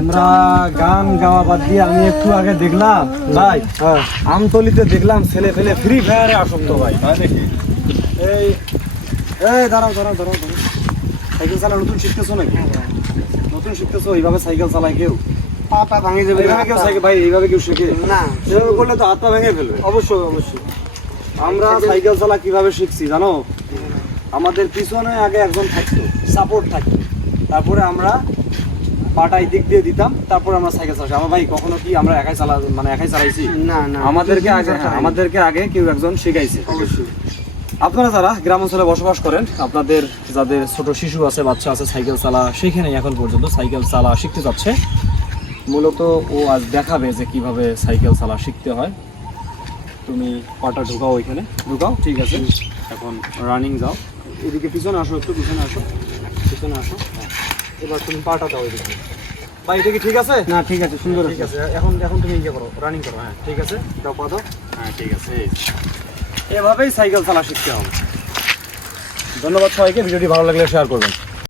আমরা গান গাওয়া বাদ দিয়ে আমি একটু আগে দেখলাম ভাই আমতলিতে দেখলাম ছেলে ফেলে ফ্রি ফায়ারে আসক্ত ভাই। এই এই দাঁড়াও দাঁড়াও দাঁড়াও দাঁড়াও। সাইকেল চালা নতুন শিখতেছো নাকি? নতুন শিখতেছো? এইভাবে সাইকেল চালায় কেউ? পা পা ভাঙে যাবে। এইভাবে কেউ সাইকেল ভাই এইভাবে কেউ শেখে? না। সেভাবে করলে তো হাত পা ভেঙে ফেলবে। অবশ্যই অবশ্যই। আমরা সাইকেল চালা কীভাবে শিখছি জানো? আমাদের পিছনে আগে একজন থাকতো সাপোর্ট থাকতো। তারপরে আমরা পাটা এই দিক দিয়ে দিতাম তারপরে আমরা সাইকেল চালাছি আমার ভাই কখনো কি আমরা একাই চালা মানে একাই চালাইছি? না না আমাদেরকে আগে হ্যাঁ, আমাদেরকে আগে কেউ একজন শিখাইছে। অবশ্যই। আপনারা যারা গ্রাম অঞ্চলে বসবাস করেন আপনাদের যাদের ছোট শিশু আছে বাচ্চা আছে সাইকেল চালা সেখানে এখন পর্যন্ত সাইকেল চালা শিখতে যাচ্ছে। মূলত ও আজ দেখাবে যে কীভাবে সাইকেল চালা শিখতে হয়। তুমি পাটা ঢুকাও ওইখানে। ঢুকাও ঠিক আছে। এখন রানিং যাও। এদিকে পিছনে আসো একটু পিছনে আসো। পিছনে আসো। এবার তুমি পাটা দাও এদিকে। ভাই এটা কি ঠিক আছে? না ঠিক আছে সুন্দর ঠিক আছে। এখন এখন তুমি ইয়ে করো রানিং করো হ্যাঁ ঠিক আছে? দাও পা দাও। হ্যাঁ ঠিক আছে এভাবেই সাইকেল চালা শিখতে হবে। ধন্যবাদ সবাইকে ভিডিওটি ভালো লাগলে শেয়ার করবেন।